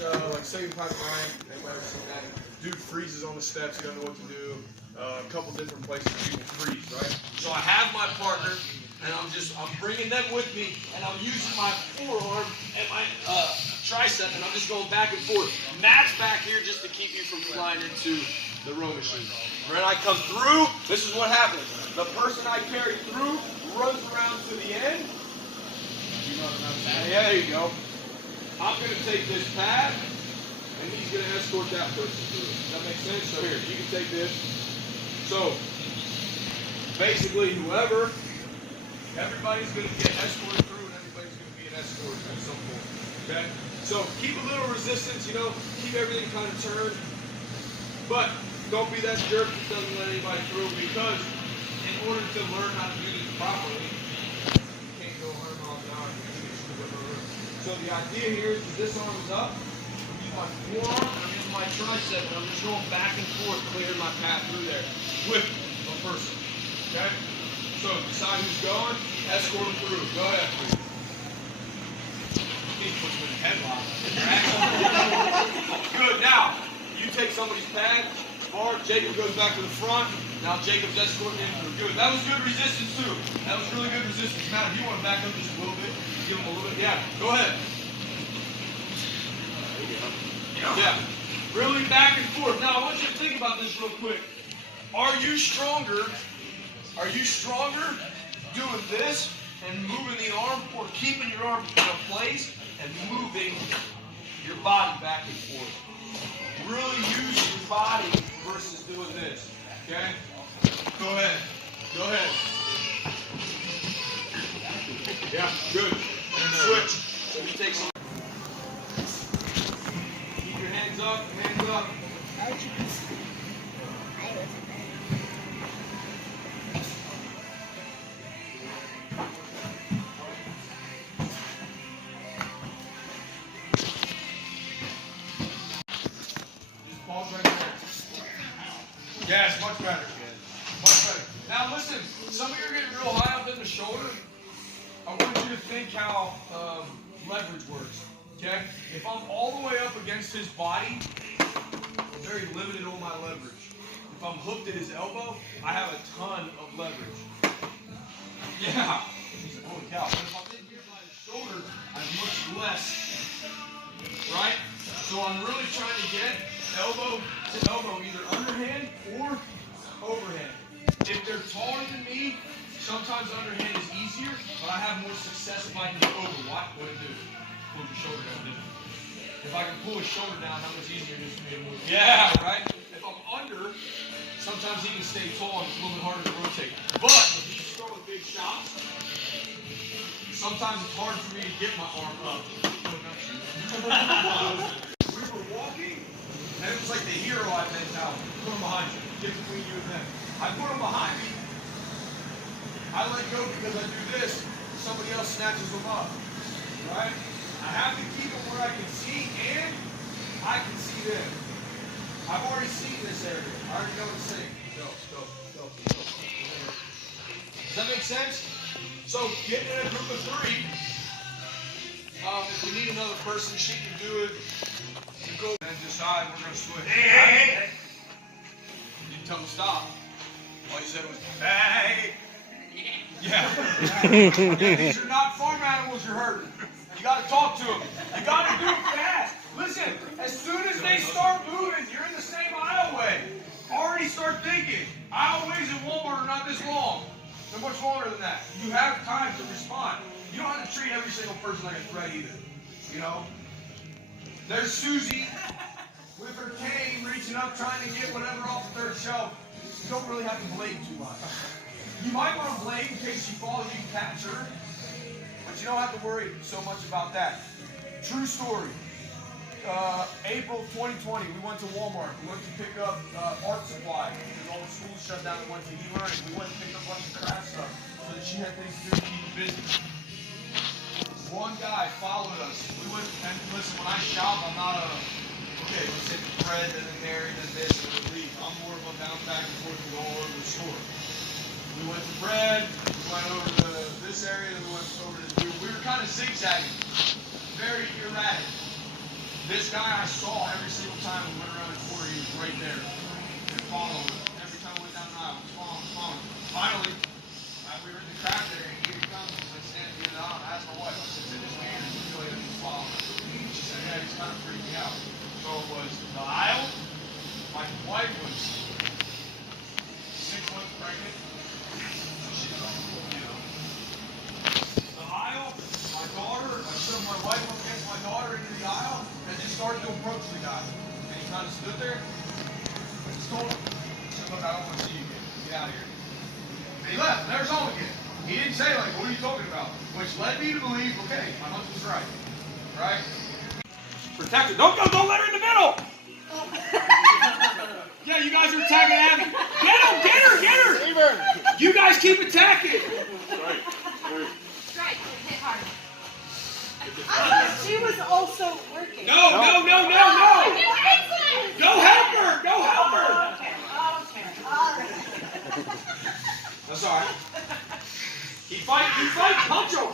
watch like Saving Private Ryan. Anybody ever seen that? Dude freezes on the steps. He doesn't know what to do. A couple different places people freeze, right? So I have my partner, and I'm bringing them with me, and I'm using my forearm and my tricep, and I'm just going back and forth. Matt's back here just to keep you from flying into the row machine. When I come through, this is what happens. The person I carry through runs around to the end. Yeah, there you go. I'm going to take this pad, and he's going to escort that person through. Does that make sense? So here, you can take this. So, basically, everybody's going to get escorted through, and everybody's going to be an escort at some point. Okay? So, keep a little resistance, keep everything kind of turned. But, don't be that jerk that doesn't let anybody through, because in order to learn how to do this properly, you can't go 100 miles an hour. So the idea here is that this arm is up, I'm using my forearm, and I'm using my tricep, and I'm just going back and forth, clearing my path through there with a person. Okay? So decide who's going, escort them through. Go ahead, please. He puts them in a headlock. Good. Now, you take somebody's pad. Jacob goes back to the front. Now Jacob's escorting in through. Good. That was good resistance too. That was really good resistance. Matt, if you want to back up just a little bit, give him a little bit. Yeah. Go ahead. Yeah. Really back and forth. Now I want you to think about this real quick. Are you stronger? Are you stronger doing this and moving the arm, or keeping your arm in a place and moving your body back and forth? Really use your body versus doing this. Okay? Go ahead. Go ahead. Yeah, good. And switch. So you take some. Keep your hands up, hands up. Yes, much better. Much better. Now listen, some of you are getting real high up in the shoulder. I want you to think how leverage works. Okay? If I'm all the way up against his body, I'm very limited on my leverage. If I'm hooked at his elbow, I have a ton of leverage. Yeah. Holy cow. But if I'm in here by his shoulder, I have much less. Right? So I'm really trying to get elbow to elbow, either underhand or overhand. If they're taller than me, sometimes underhand is easier, but I have more success if I can get over. What would it do? Pull your shoulder down, didn't it? If I can pull his shoulder down, how much easier it is for me to move? Yeah, right? If I'm under, sometimes he can stay tall and it's a little bit harder to rotate. But if you throw with big shots, sometimes it's hard for me to get my arm up. We were walking, and it was like the hero I mentality. Put him behind you. Get between you and them. I put him behind me. I let go because I do this. Somebody else snatches them up. Right? I have to keep them where I can see, and I can see them. I've already seen this area. I already know what to say. Go. Does that make sense? So, getting in a group of 3. If we need another person, she can do it. You go and decide we're going to switch. Hey. You didn't tell them to stop. All you said was, hey. Yeah. These are not farm animals you're hurting. You got to talk to them. You got to do it fast. Listen, as soon as they start moving, you're in the same aisleway. Already start thinking, aisleways at Walmart are not this long. They're much longer than that. You have time to respond. You don't have to treat every single person like a threat either. There's Susie with her cane reaching up trying to get whatever off the 3rd shelf. You don't really have to blade too much. You might want to blade in case she falls, you can catch her. But you don't have to worry so much about that. True story. April 2020, we went to Walmart. We went to pick up art supplies because all the schools shut down and went to e-learning. We went to pick up a bunch of craft stuff so that she had things to do to keep her busy. One guy followed us. We went, and listen, when I shop, I'm not okay, let's take the bread, then the Mary, then this, and then leave. I'm more of a bounce back and forth and go all over the store. We went to bread, we went over to this area, then we went over to the, we were kind of zigzagging. Very erratic. This guy I saw every single time we went around the corner, he was right there and following. Every time we went down the aisle, he was following. Finally, we were in the craft area, and here he comes. I stand at the end of the aisle, and I asked my wife, I said, "Is it his man? Is he really that he's following?" She said, "Yeah, he's kind of freaking me out." So it was the aisle. My wife was 6 months pregnant. So she's like, you know. The aisle, my daughter, I shoved my wife up against my daughter into the aisle, and then started to approach the guy. And he kind of stood there. I just told him, I said, "Look, I don't want to see you again. Get out of here." And he left, never saw him again. He didn't say, like, "What are you talking about?" Which led me to believe, okay, my hunch was right. Right? Protect her. Don't go, don't let her in the middle! Yeah, you guys are attacking Abby. Get him, get her, get her! Save her. You guys keep attacking! Strike, hit hard. She was also working. No! Go help her! Go help her! Okay, all right. That's alright. Keep fighting, punch him!